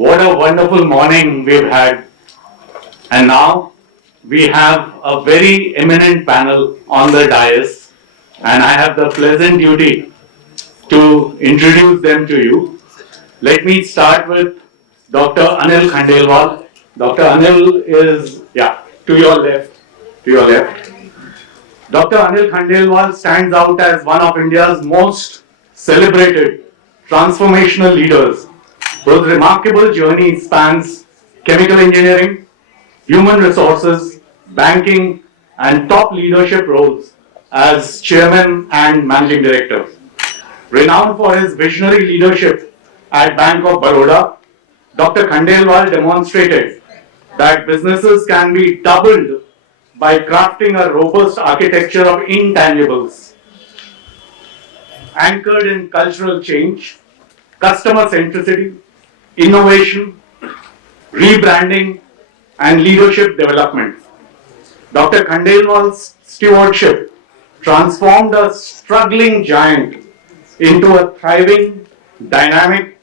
What a wonderful morning we've had. And now we have a very eminent panel on the dais, and I have the pleasant duty to introduce them to you. Let me start with Dr. Anil Khandelwal. Dr. Anil is, to your left, to your left. Dr. Anil Khandelwal stands out as one of India's most celebrated transformational leaders whose remarkable journey spans chemical engineering, human resources, banking, and top leadership roles as chairman and managing director. Renowned for his visionary leadership at Bank of Baroda, Dr. Khandelwal demonstrated that businesses can be doubled by crafting a robust architecture of intangibles, anchored in cultural change, customer centricity, innovation, rebranding, and leadership development. Dr. Khandelwal's stewardship transformed a struggling giant into a thriving, dynamic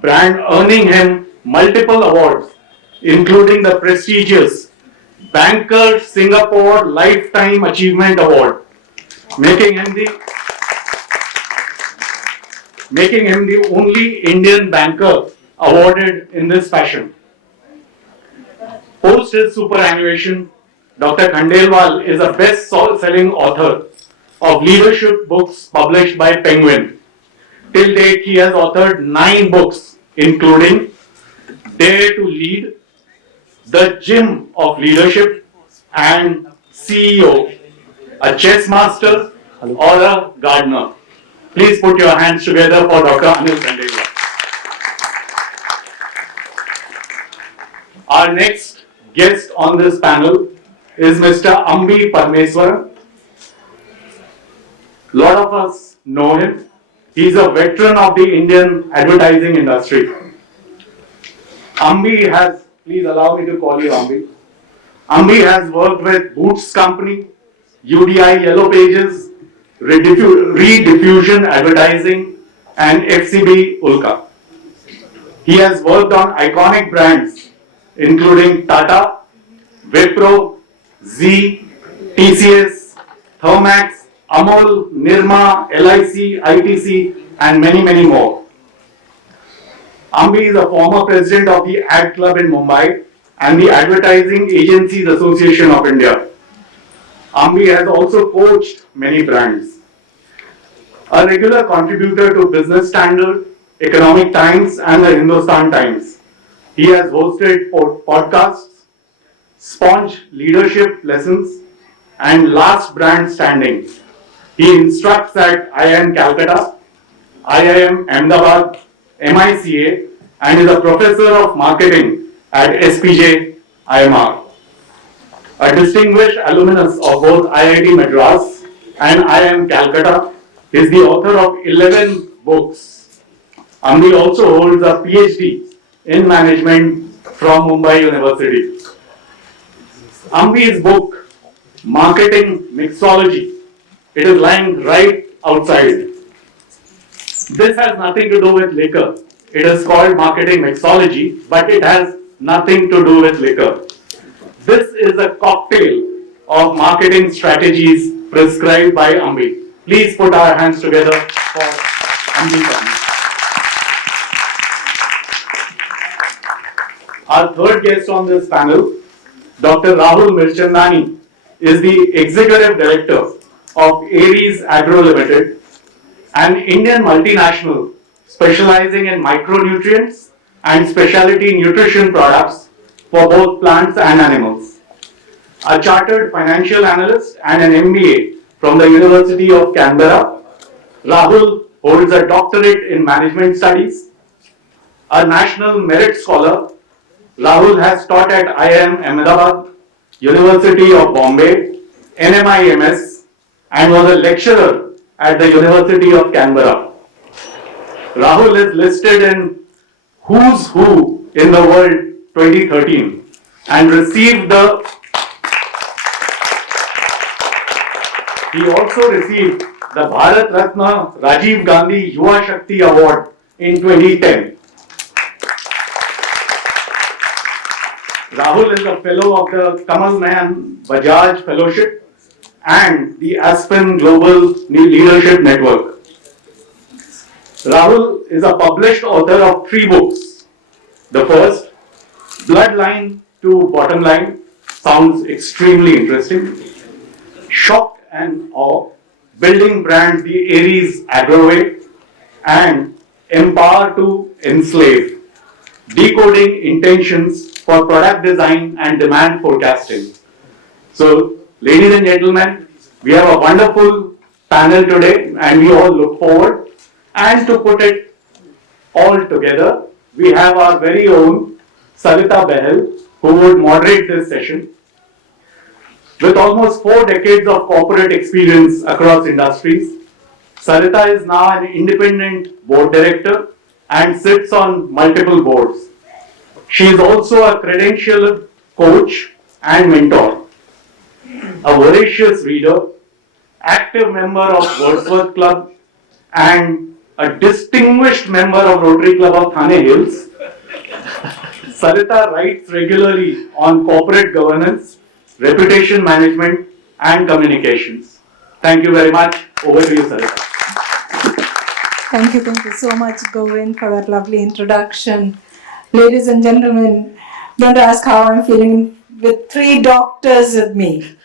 brand, earning him multiple awards, including the prestigious Banker Singapore Lifetime Achievement Award, making him the only Indian banker awarded in this fashion. Post his superannuation, Dr. Khandelwal is a best-selling author of leadership books published by Penguin. Till date, he has authored 9 books, including Dare to Lead, The Gym of Leadership, and CEO, a chess master or a gardener. Please put your hands together for Dr. Anil Khandelwal. Our next guest on this panel is Mr. Amby Parameswaran. A lot of us know him. He is a veteran of the Indian advertising industry. Amby has, please allow me to call you Amby. Amby has worked with Boots Company, UDI Yellow Pages, Rediffusion Advertising, and FCB Ulka. He has worked on iconic brands including Tata, Wipro, Z, TCS, Thermax, Amul, Nirma, LIC, ITC, and many, many more. Amby is a former president of the Ad Club in Mumbai and the Advertising Agencies Association of India. Amby has also coached many brands. A regular contributor to Business Standard, Economic Times, and the Hindustan Times. He has hosted podcasts, Sponge Leadership Lessons, and Last Brand Standing. He instructs at IIM Calcutta, IIM Ahmedabad, MICA, and is a professor of marketing at SPJ IMR. A distinguished alumnus of both IIT Madras and IIM Calcutta, he is the author of 11 books. Amby also holds a PhD in management from Mumbai University. Amby's book, Marketing Mixology, it is lying right outside. This has nothing to do with liquor. It is called Marketing Mixology, but it has nothing to do with liquor. This is a cocktail of marketing strategies prescribed by Amby. Please put our hands together for Amby. Our third guest on this panel, Dr. Rahul Mirchandani, is the Executive Director of Aries Agro Limited, an Indian multinational specializing in micronutrients and specialty nutrition products for both plants and animals. A chartered financial analyst and an MBA from the University of Canberra, Rahul holds a doctorate in management studies. A national merit scholar, Rahul has taught at IIM Ahmedabad, University of Bombay, NMIMS, and was a lecturer at the University of Canberra. Rahul is listed in Who's Who in the World 2013 and he also received the Bharat Ratna Rajiv Gandhi Yuva Shakti Award in 2010. Rahul is a fellow of the Kamal Nayan Bajaj Fellowship and the Aspen Global Leadership Network. Rahul is a published author of 3 books. The first, Bloodline to Bottom Line, sounds extremely interesting. Shock and Awe, Building Brands the Aries Agro Way, and Empower to Enslave, Decoding Intentions for Product Design and Demand Forecasting. So, ladies and gentlemen, we have a wonderful panel today and we all look forward. And to put it all together, we have our very own Sarita Bahl, who would moderate this session. With almost 4 decades of corporate experience across industries, Sarita is now an independent board director and sits on multiple boards. She is also a credentialed coach and mentor, a voracious reader, active member of Wordsworth Club, and a distinguished member of Rotary Club of Thane Hills. Sarita writes regularly on corporate governance, reputation management, and communications. Thank you very much. Over to you, Sarita. Thank you so much, Govind, for that lovely introduction. Ladies and gentlemen, don't ask how I'm feeling with 3 doctors with me.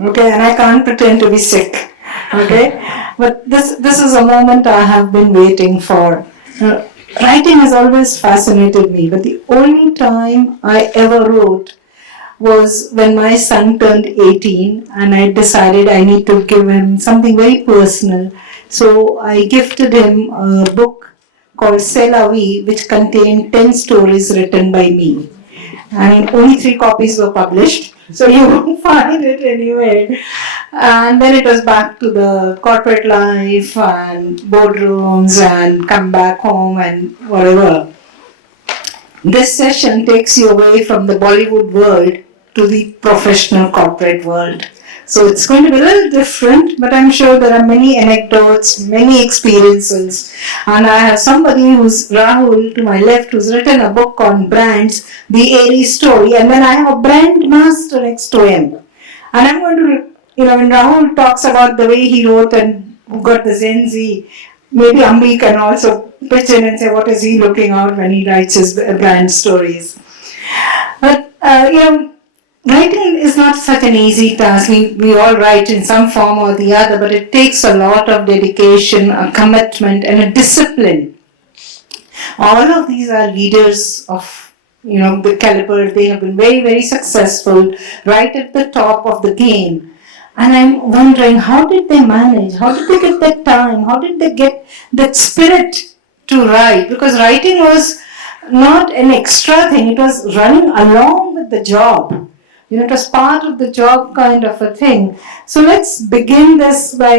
Okay, and I can't pretend to be sick. Okay, but this is a moment I have been waiting for. Writing has always fascinated me, but the only time I ever wrote was when my son turned 18 and I decided I need to give him something very personal. So I gifted him a book called C'est la vie, which contained 10 stories written by me. And only 3 copies were published, so you won't find it anywhere. And then it was back to the corporate life and boardrooms and come back home and whatever. This session takes you away from the Bollywood world to the professional corporate world. So it's going to be a little different, but I'm sure there are many anecdotes, many experiences. And I have somebody who's Rahul to my left who's written a book on brands, The Aries Story, and then I have a brand master next to him. And I'm going to, when Rahul talks about the way he wrote and got the Gen Z, maybe Amby can also pitch in and say what is he looking out when he writes his brand stories. But, writing is not such an easy task. We all write in some form or the other, but it takes a lot of dedication, a commitment, and a discipline. All of these are leaders of, the caliber. They have been very, very successful, right at the top of the game. And I'm wondering, how did they manage? How did they get that time? How did they get that spirit to write? Because writing was not an extra thing. It was running along with the job. It was part of the job kind of a thing. So let's begin this by,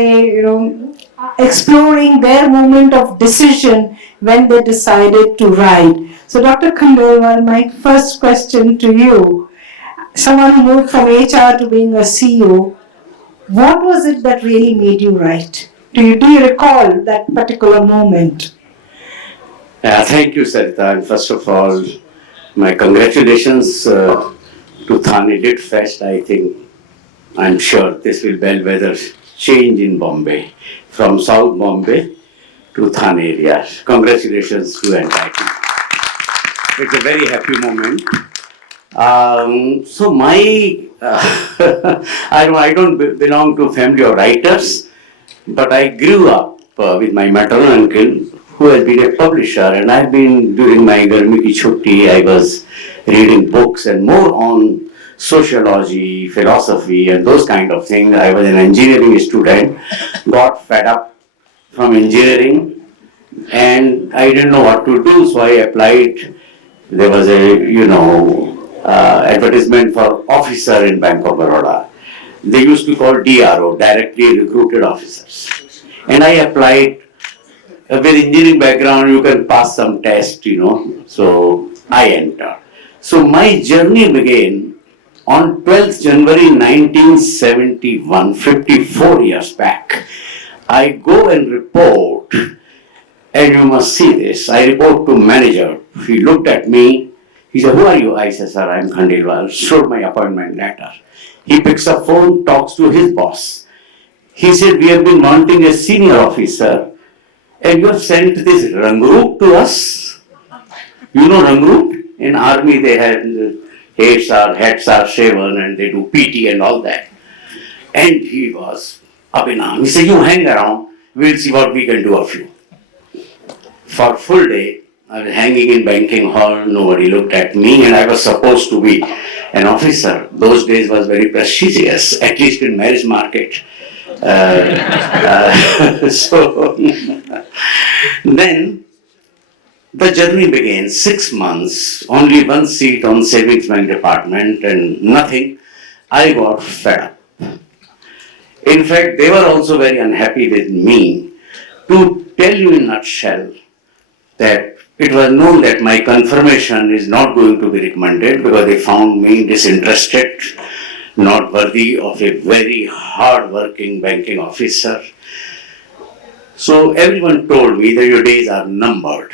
exploring their moment of decision when they decided to write. So Dr. Khandelwal, my first question to you, someone who moved from HR to being a CEO, what was it that really made you write? Do you recall that particular moment? Thank you, Sarita. And first of all, my congratulations to Thane Lit Fest. I'm sure this will bellwether change in Bombay, from South Bombay to Thane area. Congratulations to the entire team. It's a very happy moment. So I don't belong to a family of writers, but I grew up with my maternal uncle who has been a publisher, and I've been, during my Garmi ki Chutti, I was reading books and more on sociology, philosophy and those kind of things. I was an engineering student, got fed up from engineering and I didn't know what to do, so I applied. There was a, advertisement for officer in Bank of Baroda. They used to call DRO, Directly Recruited Officers. And I applied. With engineering background, you can pass some test, so I entered. So my journey began on 12th January 1971, 54 years back. I go and report, and you must see this. I report to manager. He looked at me. He said, who are you? I said, sir, I'm Khandelwal. Showed my appointment letter. He picks up phone, talks to his boss. He said, we have been wanting a senior officer and you have sent this Rangroop to us. You know Rangroop? In army they had heads are shaven and they do PT and all that. And he was up in arms. He said, you hang around, we'll see what we can do of you. For full day, I was hanging in banking hall, nobody looked at me, and I was supposed to be an officer. Those days was very prestigious, at least in marriage market. So then the journey began. 6 months, only one seat on savings bank department and nothing. I got fed up. In fact, they were also very unhappy with me. To tell you in a nutshell that it was known that my confirmation is not going to be recommended because they found me disinterested, not worthy of a very hard-working banking officer. So everyone told me that your days are numbered.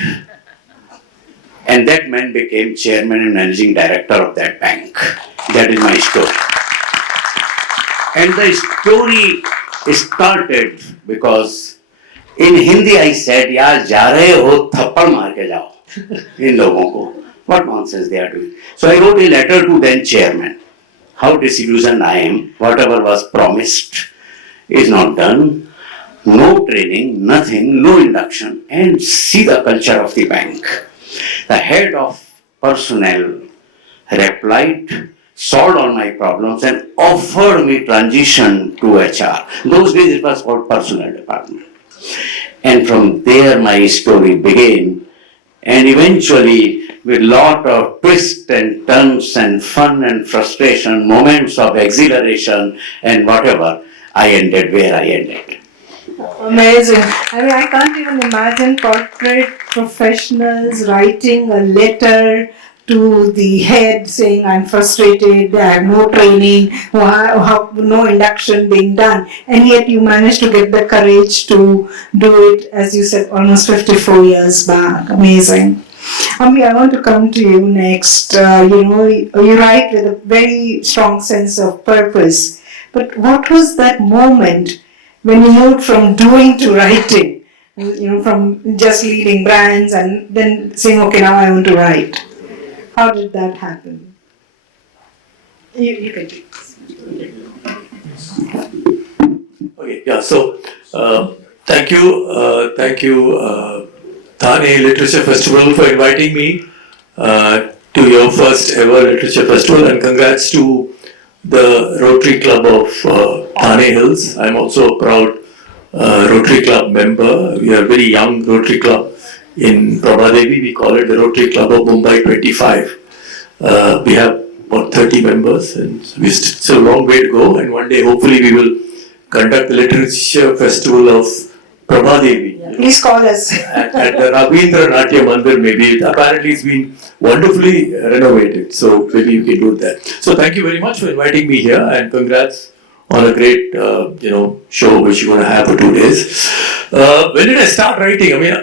And that man became chairman and managing director of that bank. That is my story. And the story started because in Hindi I said, yaar ja rahe ho, thappad maar ke jao. In logon ko. What nonsense they are doing. So I wrote a letter to then chairman. How disillusioned I am. Whatever was promised is not done. No training, nothing, no induction. And see the culture of the bank. The head of personnel replied, solved all my problems and offered me transition to HR. Those days it was called personnel department. And from there my story began. And eventually with lot of twists and turns and fun and frustration, moments of exhilaration and whatever, I ended where I ended. Amazing. I mean, I can't even imagine corporate professionals writing a letter to the head saying, I'm frustrated, I have no training, no induction being done, and yet you managed to get the courage to do it, as you said, almost 54 years back. Amazing. Amby, I want to come to you next. You write with a very strong sense of purpose, but what was that moment when you moved from doing to writing, from just leading brands and then saying, okay, now I want to write? How did that happen? You can take this. Okay, yeah, so thank you, Thane Literature Festival for inviting me to your first ever Literature Festival, and congrats to the Rotary Club of Thane Hills. I'm also a proud Rotary Club member. We are a very young Rotary Club in Prabhadevi. We call it the Rotary Club of Mumbai 25. We have about 30 members and we're still a long way to go, and one day hopefully we will conduct the Literature Festival of Prabhadevi. Yeah. Please call us. at the Ravindra Natya Mandir maybe. Apparently it's been wonderfully renovated, so maybe you can do that. So thank you very much for inviting me here, and congrats on a great show which you're going to have for 2 days. When did I start writing? I mean,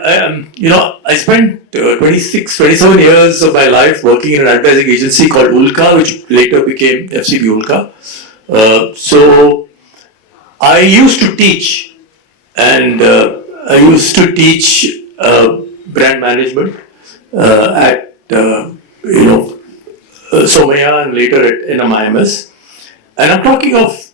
I spent 27 years of my life working in an advertising agency called Ulka, which later became FCB Ulka. So I used to teach, and I used to teach brand management at Somaya and later at NMIMS. And I'm talking of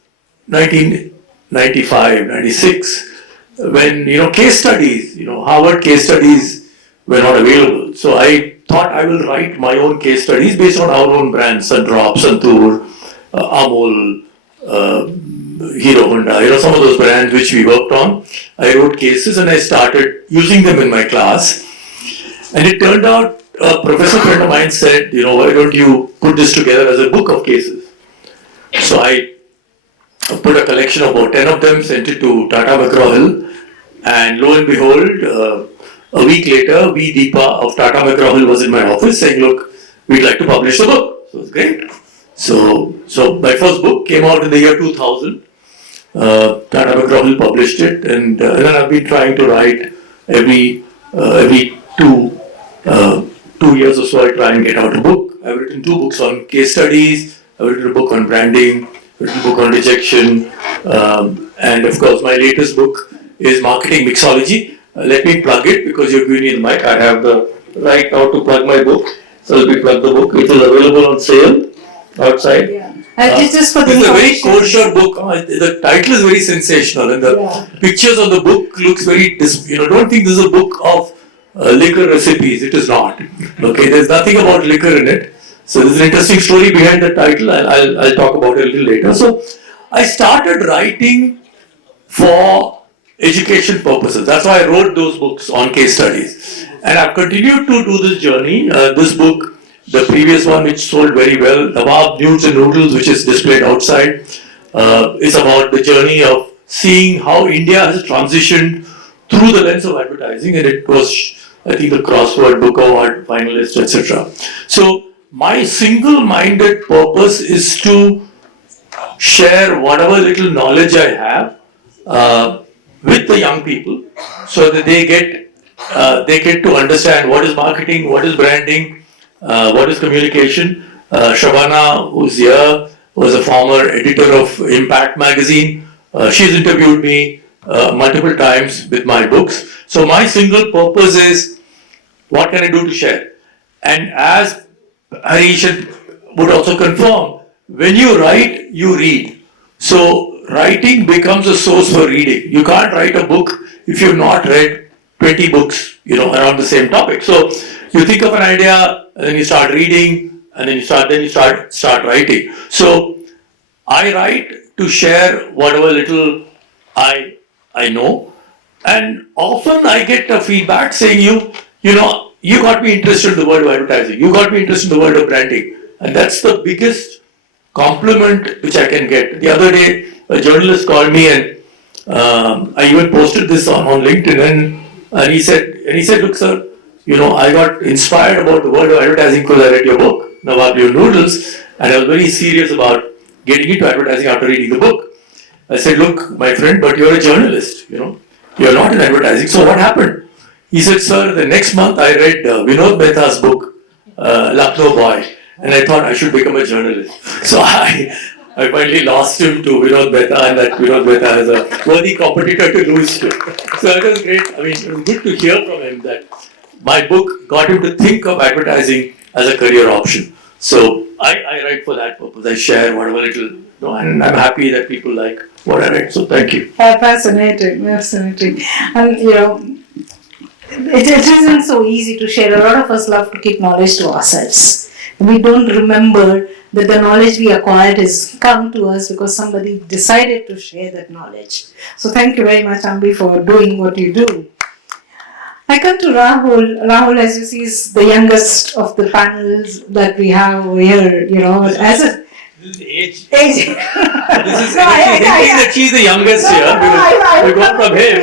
1995, 96, when, case studies, Harvard case studies were not available. So I thought I will write my own case studies based on our own brands, Sundrop, Santur, Amol, Hero Honda, some of those brands which we worked on. I wrote cases and I started using them in my class. And it turned out, a professor friend of mine said, why don't you put this together as a book of cases? So I put a collection of about 10 of them, sent it to Tata McGraw-Hill, and lo and behold, a week later, V. Deepa of Tata McGraw-Hill was in my office saying, look, we'd like to publish the book. So it was great. So my first book came out in the year 2000. Tata McGraw-Hill published it, and then I've been trying to write every 2 2 years or so, I try and get out a book. I've written 2 books on case studies. I've written a book on branding. I've written a book on rejection. And of course, my latest book is Marketing Mixology. Let me plug it because you're giving me the mic. I have the right now to plug my book. So let me plug the book. It is available on sale outside. Yeah. Just for the It's a very information. kosher book. The title is very sensational, and the pictures on the book looks very. Don't think this is a book of liquor recipes. It is not. Okay, there's nothing about liquor in it. So there's an interesting story behind the title. I'll talk about it a little later. So I started writing for education purposes. That's why I wrote those books on case studies, and I've continued to do this journey. This book. The previous one, which sold very well, Nawab Nudes and Noodles, which is displayed outside, is about the journey of seeing how India has transitioned through the lens of advertising, and it was, I think, the Crossword Book Award finalist, etc. So, my single-minded purpose is to share whatever little knowledge I have with the young people, so that they get to understand what is marketing, what is branding. What is communication? Shabana, who's here, was a former editor of Impact magazine. She's interviewed me multiple times with my books. So my single purpose is, what can I do to share? And as Harish would also confirm, when you write, you read. So writing becomes a source for reading. You can't write a book if you've not read 20 books, around the same topic. So you think of an idea, and then you start reading, and then you start writing. So I write to share whatever little I know, and often I get a feedback saying you got me interested in the world of advertising, you got me interested in the world of branding, and that's the biggest compliment which I can get. The other day, a journalist called me, and I even posted this on LinkedIn, and he said, look, sir. I got inspired about the world of advertising because I read your book, Nawab Noodles, and I was very serious about getting into advertising after reading the book. I said, look, my friend, but you're a journalist, you're not in advertising, so what happened? He said, sir, the next month I read Vinod Mehta's book, Lucknow Boy, and I thought I should become a journalist. So I finally lost him to Vinod Mehta, and that Vinod Mehta is a worthy competitor to lose to. So it was great. I mean, it was good to hear from him that my book got him to think of advertising as a career option. So I write for that purpose. I share whatever little, and I'm happy that people like what I write. So thank you. Fascinating. And it isn't so easy to share. A lot of us love to keep knowledge to ourselves. We don't remember that the knowledge we acquired has come to us because somebody decided to share that knowledge. So thank you very much, Amby, for doing what you do. I come to Rahul. Rahul, as you see, is the youngest of the panels that we have over here, as a... This is age. Age. This is hinting that she's the youngest here. We go from him.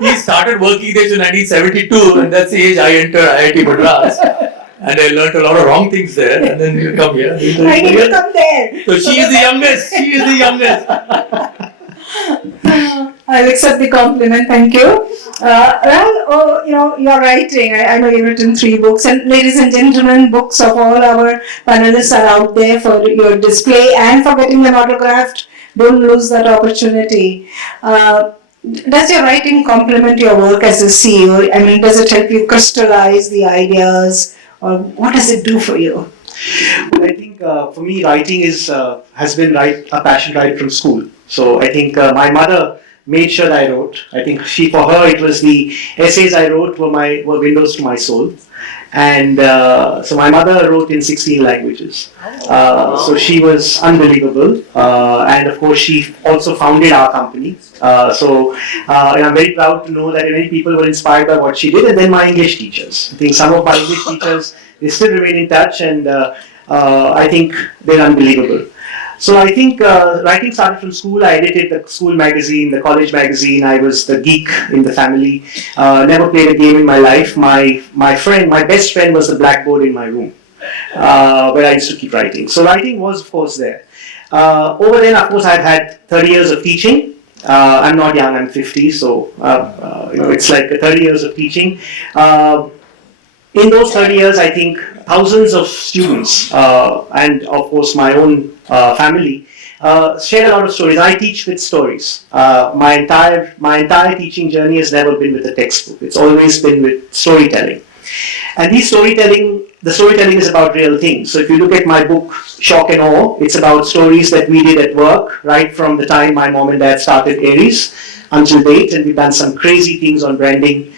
He started working there in 1972, and that's the age I entered IIT Madras. And I learned a lot of wrong things there, and then you come here. I need to come there. So she is the youngest. She is the youngest. I'll accept the compliment, thank you. You're writing. I know you've written 3 books, and ladies and gentlemen, books of all our panelists are out there for your display and for getting them autographed. Don't lose that opportunity. Does your writing complement your work as a CEO? I mean, does it help you crystallize the ideas, or what does it do for you? I think for me, writing has been a passion right from school. So I think my mother made sure that I wrote. I think for her, it was the essays I wrote were windows to my soul. And so my mother wrote in 16 languages. So she was unbelievable. And of course, she also founded our company. So I'm very proud to know that many people were inspired by what she did. And then my English teachers. I think some of my English teachers, they still remain in touch, and I think they're unbelievable. So I think writing started from school. I edited the school magazine, the college magazine. I was the geek in the family. Never played a game in my life. My best friend was the blackboard in my room, where I used to keep writing. So writing was, of course, there. Over then, of course, I've had 30 years of teaching. I'm not young, I'm 50, so it's like 30 years of teaching. in those 30 years, I think thousands of students and of course my own family share a lot of stories. I teach with stories. My entire teaching journey has never been with a textbook. It's always been with storytelling. And the storytelling is about real things. So if you look at my book, Shock and Awe, it's about stories that we did at work, right from the time my mom and dad started Aries until date, and we've done some crazy things on branding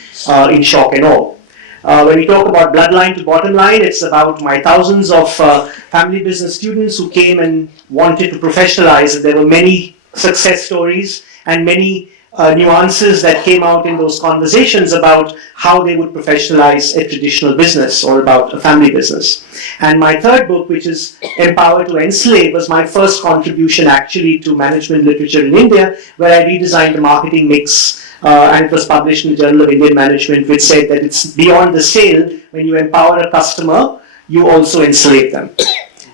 in Shock and Awe. When we talk about bloodline to bottom line, it's about my thousands of family business students who came and wanted to professionalize. And there were many success stories and many nuances that came out in those conversations about how they would professionalize a traditional business or about a family business. And my third book, which is Empower to Enslave, was my first contribution actually to management literature in India, where I redesigned the marketing mix. And it was published in the Journal of Indian Management, which said that it's beyond the sale. When you empower a customer, you also enslave them.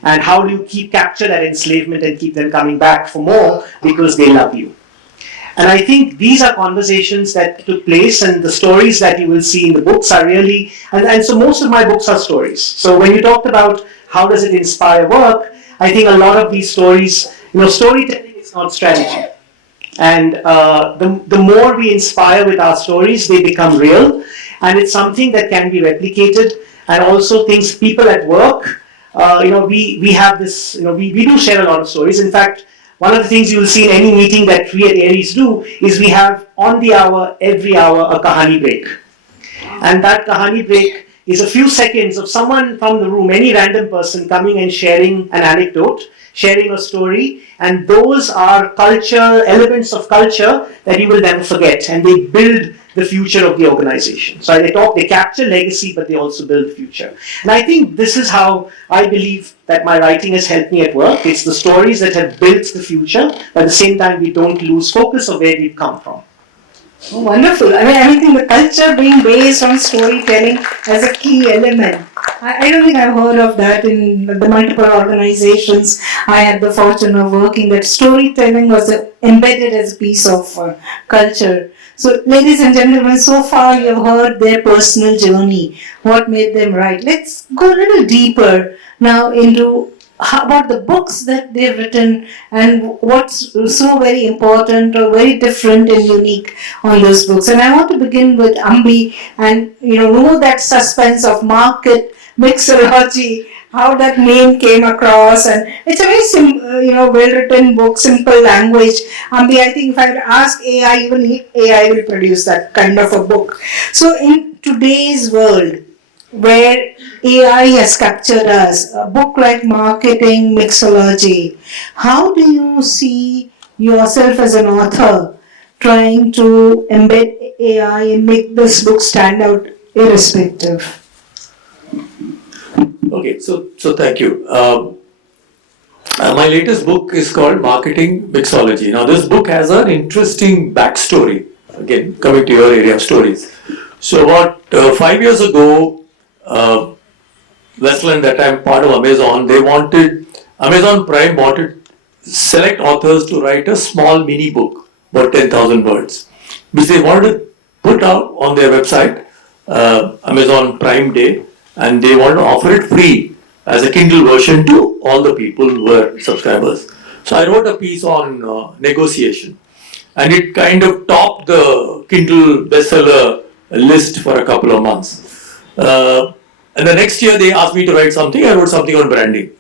And how do you capture that enslavement and keep them coming back for more because they love you? And I think these are conversations that took place, and the stories that you will see in the books are really, and so most of my books are stories. So when you talked about how does it inspire work, I think a lot of these stories, storytelling is not strategy. And the more we inspire with our stories, they become real, and it's something that can be replicated. And also things, people at work, we have this, we do share a lot of stories. In fact, one of the things you will see in any meeting that we at Aries do is we have on the hour, every hour, a kahani break. And that kahani break is a few seconds of someone from the room, any random person coming and sharing an anecdote, sharing a story, and those are elements of culture that you will never forget, and they build the future of the organization. So they capture legacy, but they also build the future. And I think this is how I believe that my writing has helped me at work. It's the stories that have built the future, but at the same time we don't lose focus of where we've come from. Oh, wonderful. I think the culture being based on storytelling as a key element. I don't think I've heard of that in the multiple organizations I had the fortune of working, that storytelling was embedded as a piece of culture. So, ladies and gentlemen, so far you have heard their personal journey, what made them write. Let's go a little deeper now into how about the books that they've written and what's so very important or very different and unique on those books. And I want to begin with Amby and remove that suspense of market mixology, how that name came across, and it's a very well-written book, simple language. Amby, I think if I would ask AI, even AI will produce that kind of a book. So in today's world, where AI has captured us, a book like Marketing Mixology, how do you see yourself as an author trying to embed AI and make this book stand out irrespective? Okay, so thank you. My latest book is called Marketing Mixology. Now, this book has an interesting backstory. Again, coming to your area of stories. So, about 5 years ago, Westland, that I'm part of Amazon, Amazon Prime wanted select authors to write a small mini book, about 10,000 words, which they wanted to put out on their website, Amazon Prime Day, and they wanted to offer it free as a Kindle version to all the people who were subscribers. So I wrote a piece on negotiation, and it kind of topped the Kindle bestseller list for a couple of months. And the next year they asked me to write something. I wrote something on branding.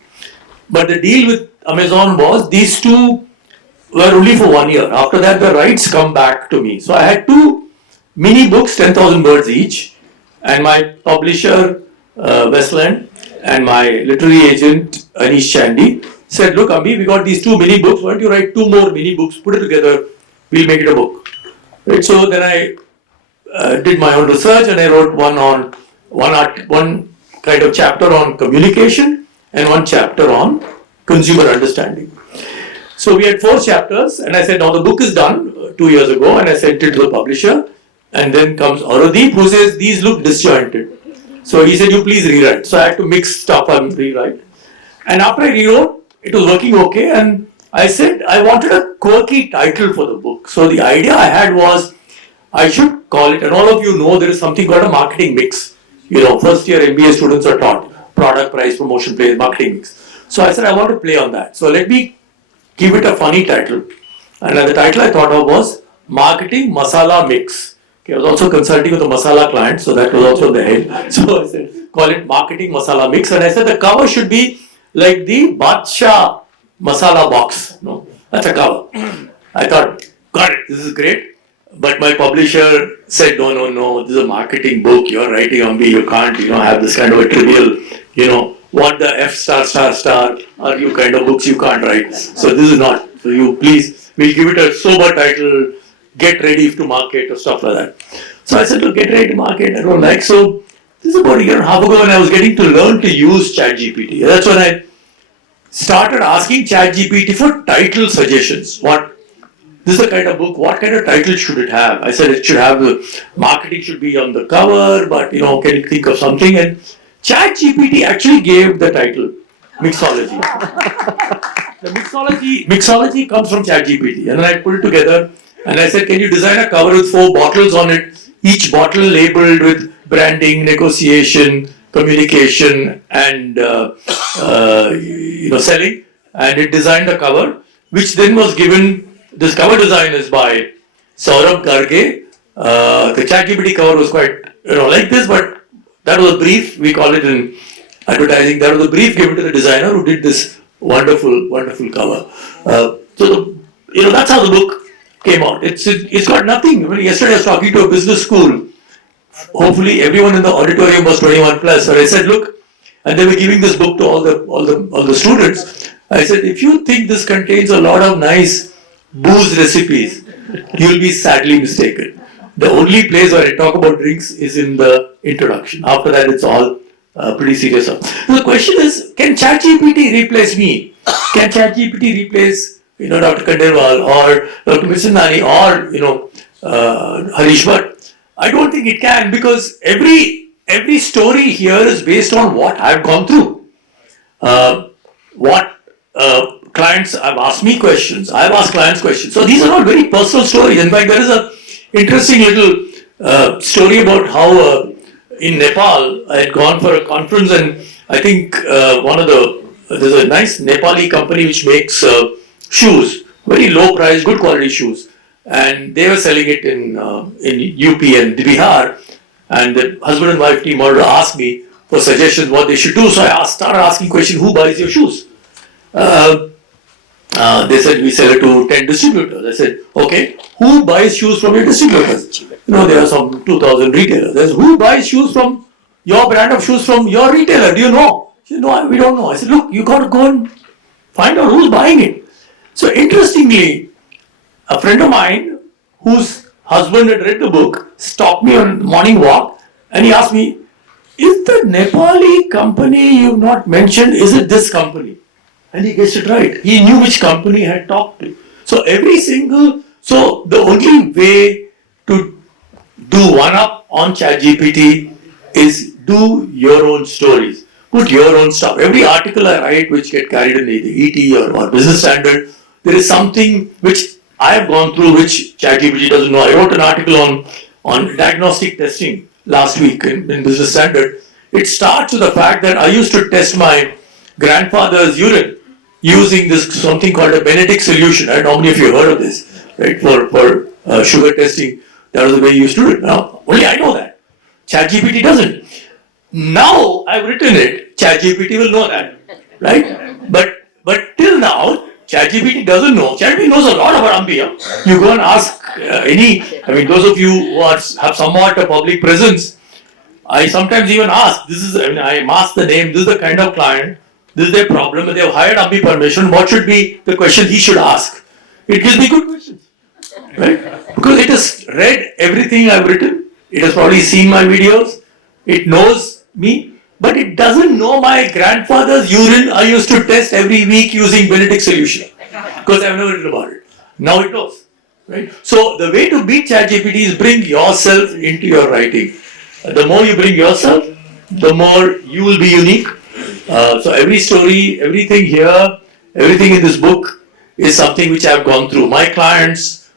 But the deal with Amazon was these two were only for 1 year. After that, the rights come back to me. So I had two mini books, 10,000 words each, and my publisher, Westland, and my literary agent, Anish Chandy, said, look, Amby, we got these two mini books. Why don't you write two more mini books, put it together, we'll make it a book. Right? So then I did my own research, and I wrote one kind of chapter on communication and one chapter on consumer understanding. So we had 4 chapters, and I said, now the book is done 2 years ago, and I sent it to the publisher. And then comes Auradeep, who says, these look disjointed. So he said, you please rewrite. So I had to mix stuff and rewrite. And after I rewrote, it was working okay, and I said, I wanted a quirky title for the book. So the idea I had was, I should call it, and all of you know there is something called a marketing mix. first year MBA students are taught product, price, promotion, play, marketing mix. So I said, I want to play on that. So let me give it a funny title. And the title I thought of was Marketing Masala Mix. Okay, I was also consulting with a masala client, so that was also the head. So I said, call it Marketing Masala Mix. And I said the cover should be like the Badshah masala box. No, that's a cover. I thought, got it, this is great. But my publisher said, no, this is a marketing book. You're writing Amby, you can't, have this kind of a trivial, what the F star are you kind of books you can't write. So this is not. So you please, we'll give it a sober title, get ready to market or stuff like that. So I said, look, get ready to market, I don't like. So this is about a year and a half ago when I was getting to learn to use ChatGPT. That's when I started asking ChatGPT for title suggestions. This is the kind of book, what kind of title should it have? I said it should have the marketing should be on the cover, but can you think of something? And ChatGPT actually gave the title, Mixology. The mixology comes from ChatGPT. And then I put it together and I said, can you design a cover with 4 bottles on it, each bottle labeled with branding, negotiation, communication, and selling. And it designed a cover, which then was given. This cover design is by Saurabh Garge. The ChatGPT cover was quite, like this, but that was a brief. We call it in advertising. That was a brief given to the designer who did this wonderful cover. That's how the book came out. It's got nothing. Yesterday I was talking to a business school. Hopefully everyone in the auditorium was 21 plus. So I said, look, and they were giving this book to all the students. I said, if you think this contains a lot of nice booze recipes, you'll be sadly mistaken. The only place where I talk about drinks is in the introduction. After that, it's all pretty serious. So the question is, can ChatGPT replace me? Can ChatGPT replace, Dr. Khandelwal or Dr. Mirchandani or, Harish Bhatt? I don't think it can, because every story here is based on what I've gone through. Clients have asked me questions, I've asked clients questions. So these are all very personal stories. In fact, there is an interesting little story about how in Nepal I had gone for a conference, and I think there's a nice Nepali company which makes shoes, very low price, good quality shoes. And they were selling it in UP and Bihar. And the husband and wife team wanted to ask me for suggestions what they should do. So I started asking questions, who buys your shoes? They said, we sell it to 10 distributors. I said, okay, who buys shoes from your distributors? There are some 2,000 retailers. I said, who buys shoes from your brand of shoes from your retailer? Do you know? She said, no, we don't know. I said, look, you got to go and find out who's buying it. So interestingly, a friend of mine whose husband had read the book stopped me on the morning walk and he asked me, is the Nepali company you've not mentioned, is it this company? And he gets it right. He knew which company I had talked to. So the only way to do one up on ChatGPT is do your own stories. Put your own stuff. Every article I write which get carried in the ET or Business Standard, there is something which I have gone through which ChatGPT doesn't know. I wrote an article on diagnostic testing last week in Business Standard. It starts with the fact that I used to test my grandfather's urine using this something called a Benedict solution. I don't know how many of you heard of this, right? For sugar testing, that was the way you used to do it. Now, only I know that. ChatGPT doesn't. Now I've written it, ChatGPT will know that, right? But till now, ChatGPT doesn't know. ChatGPT knows a lot about Amby. You go and ask those of you who have somewhat a public presence, I sometimes even ask, I mask the name, this is the kind of client, this is their problem, and they have hired Amby Parameswaran, what should be the question he should ask? It gives me good questions, right? Because it has read everything I've written, it has probably seen my videos, it knows me, but it doesn't know my grandfather's urine I used to test every week using Benedict solution, because I've never written about it. Now it knows, right? So the way to beat ChatGPT is bring yourself into your writing. The more you bring yourself, the more you will be unique. So every story, everything here, everything in this book is something which I've gone through. My clients,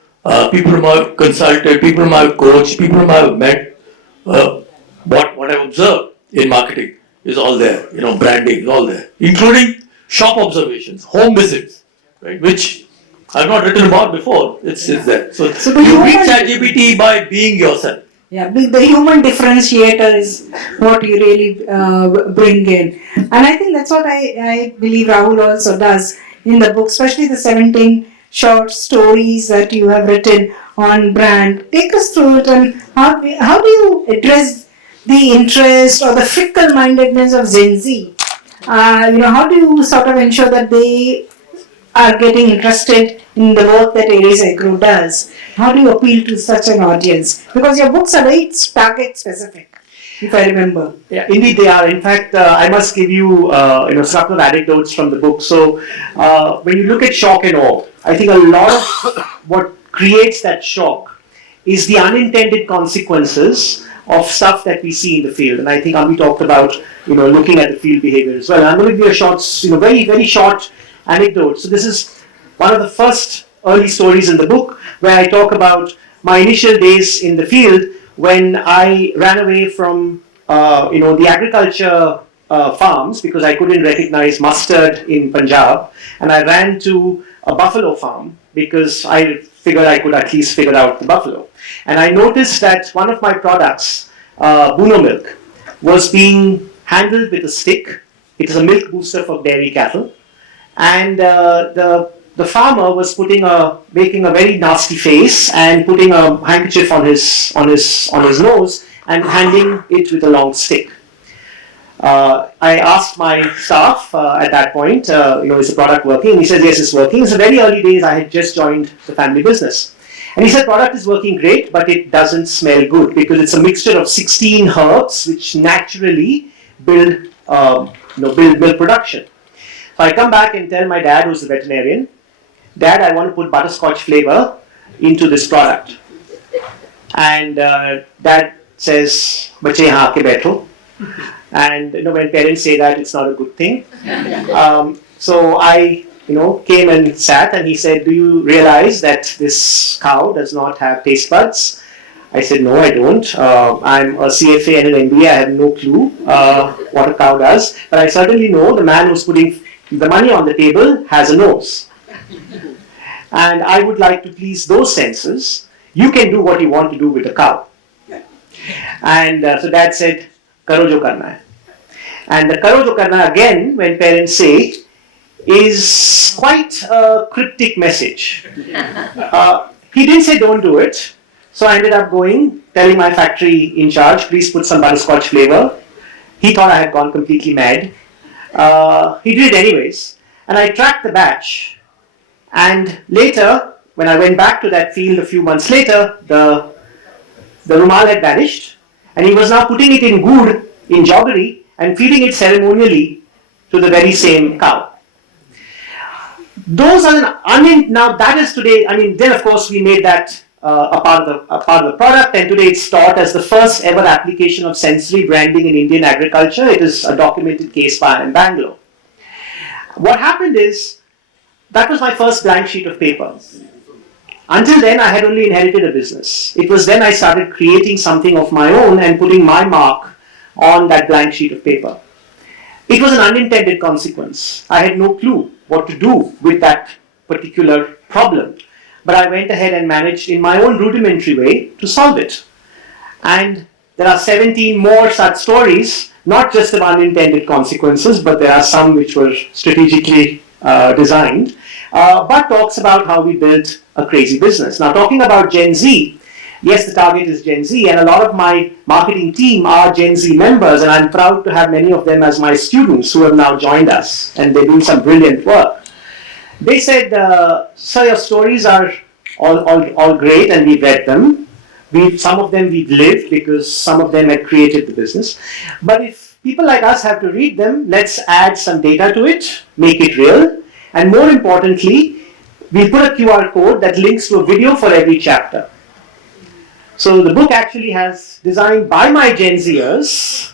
people whom I've consulted, people whom I've coached, people whom I've met, what I've observe in marketing is all there. Branding is all there, including shop observations, home visits, right? Which I've not written about before. It's there. So you beat ChatGPT by being yourself. Yeah, the human differentiator is what you really bring in. And I think that's what I believe Rahul also does in the book, especially the 17 short stories that you have written on brand. Take us through it, and how do you address the interest or the fickle-mindedness of Gen Z? How do you sort of ensure that they are getting interested in the work that Aries Agro does? How do you appeal to such an audience? Because your books are very target specific, if I remember. Yeah, indeed they are. In fact, I must give you, some of anecdotes from the book. So, when you look at shock and awe, I think a lot of what creates that shock is the unintended consequences of stuff that we see in the field. And I think Amby talked about, looking at the field behavior as well. I'm going to give you a short, very, very short anecdote. So this is one of the first early stories in the book where I talk about my initial days in the field when I ran away from, the agriculture farms because I couldn't recognize mustard in Punjab, and I ran to a buffalo farm because I figured I could at least figure out the buffalo. And I noticed that one of my products, Buno milk, was being handled with a stick. It is a milk booster for dairy cattle. And the farmer was making a very nasty face and putting a handkerchief on his nose and handling it with a long stick. I asked my staff at that point, is the product working? And he said, yes, it's working. It's the very early days. I had just joined the family business. And he said, product is working great, but it doesn't smell good because it's a mixture of 16 herbs which naturally build milk production. So I come back and tell my dad, who's the veterinarian, Dad, I want to put butterscotch flavor into this product. And Dad says, "Bache yahan aake baitho." And when parents say that, it's not a good thing. So I came and sat, and he said, "Do you realize that this cow does not have taste buds?" I said, "No, I don't. I'm a CFA and an MBA. I have no clue what a cow does. But I certainly know the man who's putting the money on the table has a nose. And I would like to please those senses. You can do what you want to do with a cow." And so Dad said, "Karo jo karna hai." And the karo jo karna, again, when parents say, is quite a cryptic message. He didn't say don't do it. So I ended up telling my factory in charge, please put some butterscotch flavor. He thought I had gone completely mad. He did it anyways. And I tracked the batch. And later, when I went back to that field a few months later, the rumal had vanished. And he was now putting it in gourd, in jaggery, and feeding it ceremonially to the very same cow. Those are now that is today. Then of course we made that a part of the product, and today it's taught as the first ever application of sensory branding in Indian agriculture. It is a documented case in Bangalore. What happened is that was my first blank sheet of paper. Until then, I had only inherited a business. It was then I started creating something of my own and putting my mark on that blank sheet of paper. It was an unintended consequence. I had no clue what to do with that particular problem. But I went ahead and managed in my own rudimentary way to solve it. And there are 17 more such stories, not just of unintended consequences, but there are some which were strategically designed, but talks about how we built a crazy business. Now, talking about Gen Z, yes, the target is Gen Z, and a lot of my marketing team are Gen Z members, and I'm proud to have many of them as my students who have now joined us, and they do some brilliant work. They said, "Sir, your stories are all great, and we've read them. Some of them we've lived because some of them had created the business. But if people like us have to read them, let's add some data to it, make it real, and more importantly, we put a QR code that links to a video for every chapter." So the book actually has, designed by my Gen Zers,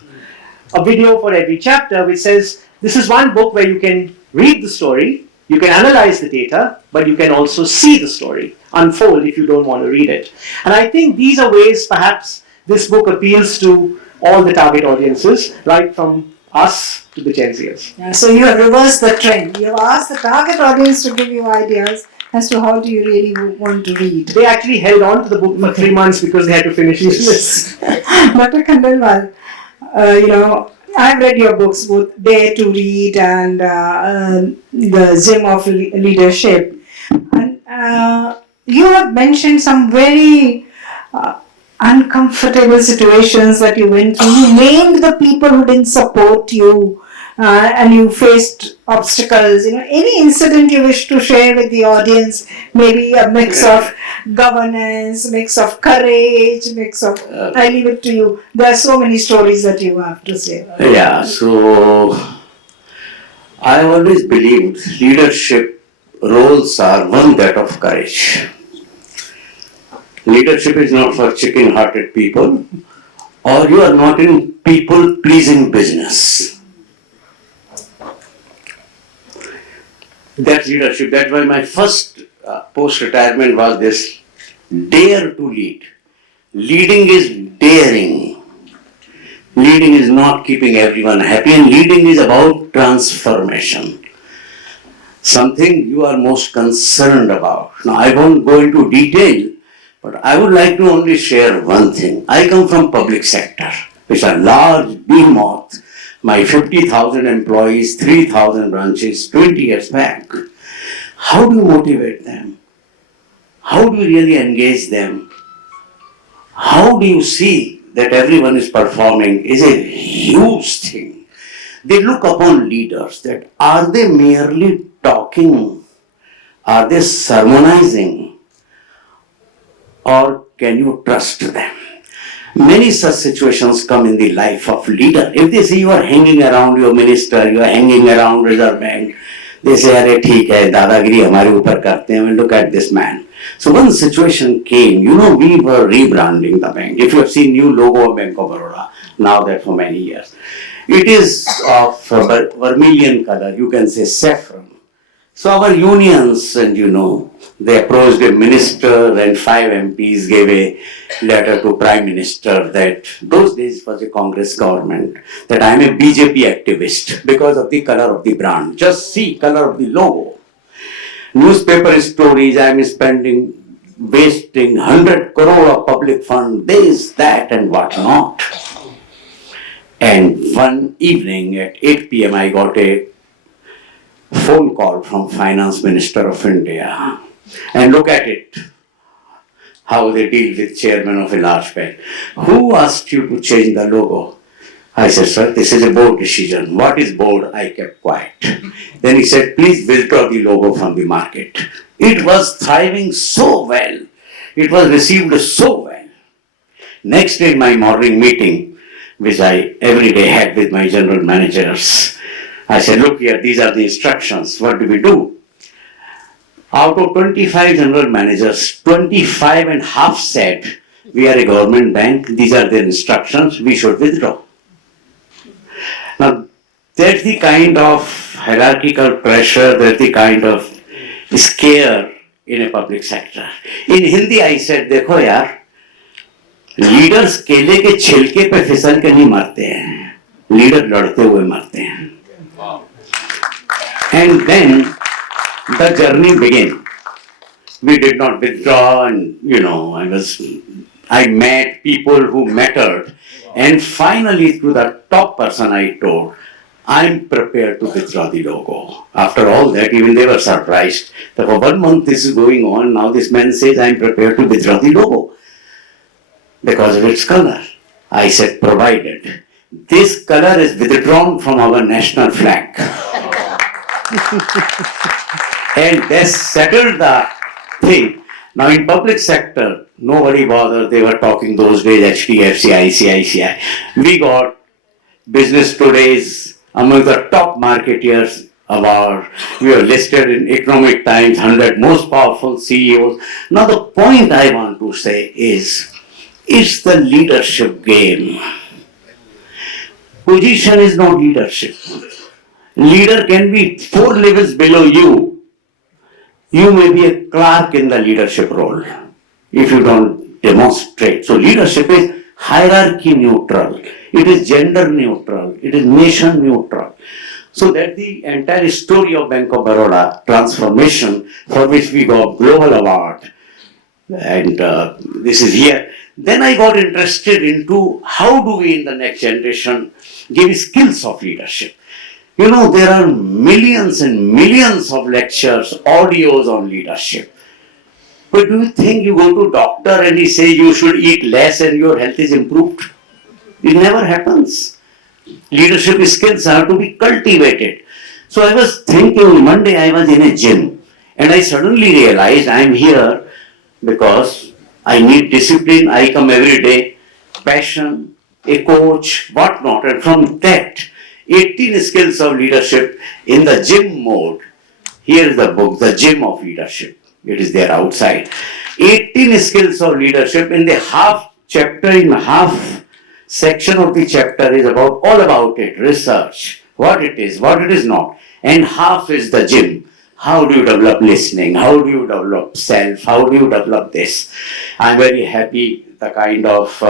a video for every chapter which says, this is one book where you can read the story, you can analyze the data, but you can also see the story unfold if you don't want to read it. And I think these are ways perhaps this book appeals to all the target audiences, right from us to the Gen Zers. Yeah, so you have reversed the trend. You have asked the target audience to give you ideas as to how do you really want to read. They actually held on to the book for 3 months because they had to finish this. Dr. Khandelwal, I've read your books, both Dare to Read and The Zim of Leadership. And you have mentioned some very uncomfortable situations that you went through. You named the people who didn't support you and you faced obstacles. Any incident you wish to share with the audience, maybe a mix of governance, mix of courage, I leave it to you. There are so many stories that you have to say. Yeah, so I always believed leadership roles are one that of courage. Leadership is not for chicken-hearted people, or you are not in people-pleasing business. That's leadership. That's why my first post-retirement was this: dare to lead. Leading is daring. Leading is not keeping everyone happy, and leading is about transformation. Something you are most concerned about. Now, I won't go into detail, but I would like to only share one thing. I come from public sector, which are large behemoth. My 50,000 employees, 3,000 branches, 20 years back. How do you motivate them? How do you really engage them? How do you see that everyone is performing is a huge thing. They look upon leaders that are they merely talking? Are they sermonizing? Or can you trust them? Many such situations come in the life of leader. If they see you are hanging around your minister, you are hanging around Reserve Bank, they say, "Arey, theek hai, dadagiri hamare upar karte hain, look at this man." So one situation came, we were rebranding the bank. If you have seen new logo of Bank of Baroda, now that for many years, it is of vermilion color, you can say saffron. So our unions, and they approached a minister and 5 MPs gave a letter to Prime Minister that those days was a Congress government, that I am a BJP activist because of the color of the brand. Just see color of the logo. Newspaper stories, I am wasting 100 crore of public fund, this, that and what not. And one evening at 8 p.m. I got a phone call from Finance Minister of India. And look at it, how they deal with chairman of a large bank. Who asked you to change the logo? I said, "Sir, this is a board decision." "What is board?" I kept quiet. Then he said, "Please withdraw the logo from the market." It was thriving so well. It was received so well. Next day in my morning meeting, which I every day had with my general managers, I said, "Look here, these are the instructions. What do we do?" Out of 25 general managers, 25 and half said, "We are a government bank, these are the instructions, we should withdraw." Now, that's the kind of hierarchical pressure, that's the kind of scare in a public sector. In Hindi, I said, "Dekho yaar, leaders केले के छिलके पे फिसल के नहीं मरते हैं, leader लड़ते हुए मरते हैं." And then the journey began. We did not withdraw, and I met people who mattered, and finally through the top person I told, "I'm prepared to withdraw the logo." After all that, even they were surprised that for 1 month this is going on, now this man says, "I'm prepared to withdraw the logo because of its color." I said, "Provided this color is withdrawn from our national flag." And they settled the thing. Now in public sector, nobody bothered. They were talking those days, HDFC, ICICI. We got Business Today's among the top marketeers award. We were listed in Economic Times 100 most powerful CEOs. Now the point I want to say is, it's the leadership game. Position is not leadership. Leader can be 4 levels below you. You may be a clerk in the leadership role if you don't demonstrate. So leadership is hierarchy neutral, it is gender neutral, it is nation neutral. So that the entire story of Bank of Baroda transformation, for which we got global award, and this is here. Then I got interested into how do we in the next generation give skills of leadership. You know, there are millions and millions of lectures, audios on leadership. But do you think you go to doctor and he say you should eat less and your health is improved? It never happens. Leadership skills have to be cultivated. So I was thinking, one day I was in a gym and I suddenly realized I am here because I need discipline, I come every day, passion, a coach, whatnot, and from that, 18 skills of leadership in the gym mode. Here is the book, The Gym of Leadership. It is there outside. 18 skills of leadership in the half chapter, in half section of the chapter is about all about it, research, what it is not, and half is the gym. How do you develop listening? How do you develop self? How do you develop this? I'm very happy the kind of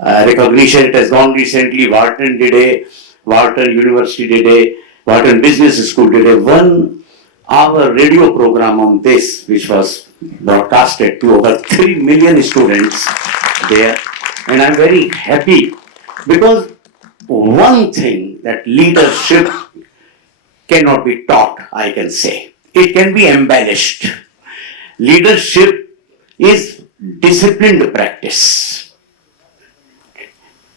recognition it has gone recently. Wharton did a, Wharton University did a, Wharton Business School did a 1 hour radio program on this, which was broadcasted to over 3 million students there. And I'm very happy because one thing that leadership cannot be taught, I can say. It can be embellished. Leadership is disciplined practice.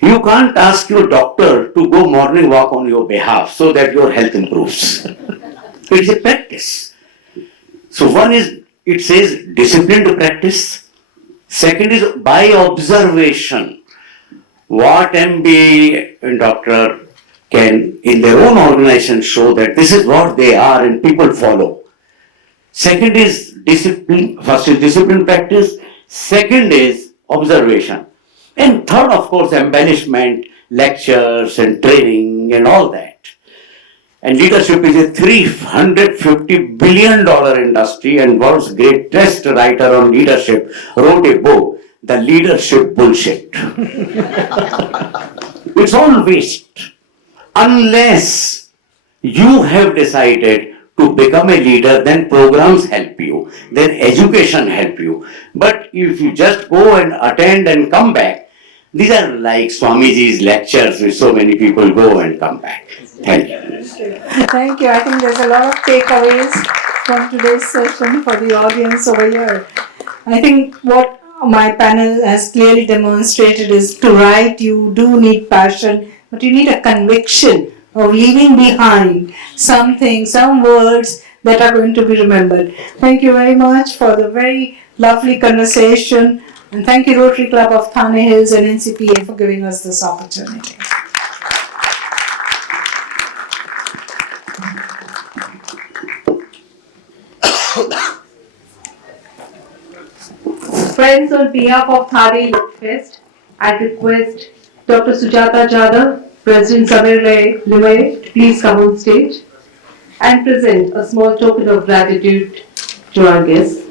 You can't ask your doctor to go morning walk on your behalf so that your health improves. It's a practice. So one is, it says disciplined practice. Second is by observation. What MD and doctor can in their own organization show that this is what they are and people follow. Second is discipline, first is discipline practice, second is observation. And third, of course, embellishment, lectures and training and all that. And leadership is a $350 billion industry, and world's greatest writer on leadership wrote a book, The Leadership Bullshit. It's all waste. Unless you have decided to become a leader, then programs help you, then education help you. But if you just go and attend and come back, these are like Swamiji's lectures which so many people go and come back. Thank you. Thank you. I think there's a lot of takeaways from today's session for the audience over here. I think what my panel has clearly demonstrated is to write, you do need passion, but you need a conviction of leaving behind something, some words that are going to be remembered. Thank you very much for the very lovely conversation, and thank you Rotary Club of Thane Hills and NCPA for giving us this opportunity. Friends, on behalf of Thane Lit Fest, I request Dr. Sujata Jadhav, President Samir Limay, to please come on stage and present a small token of gratitude to our guests.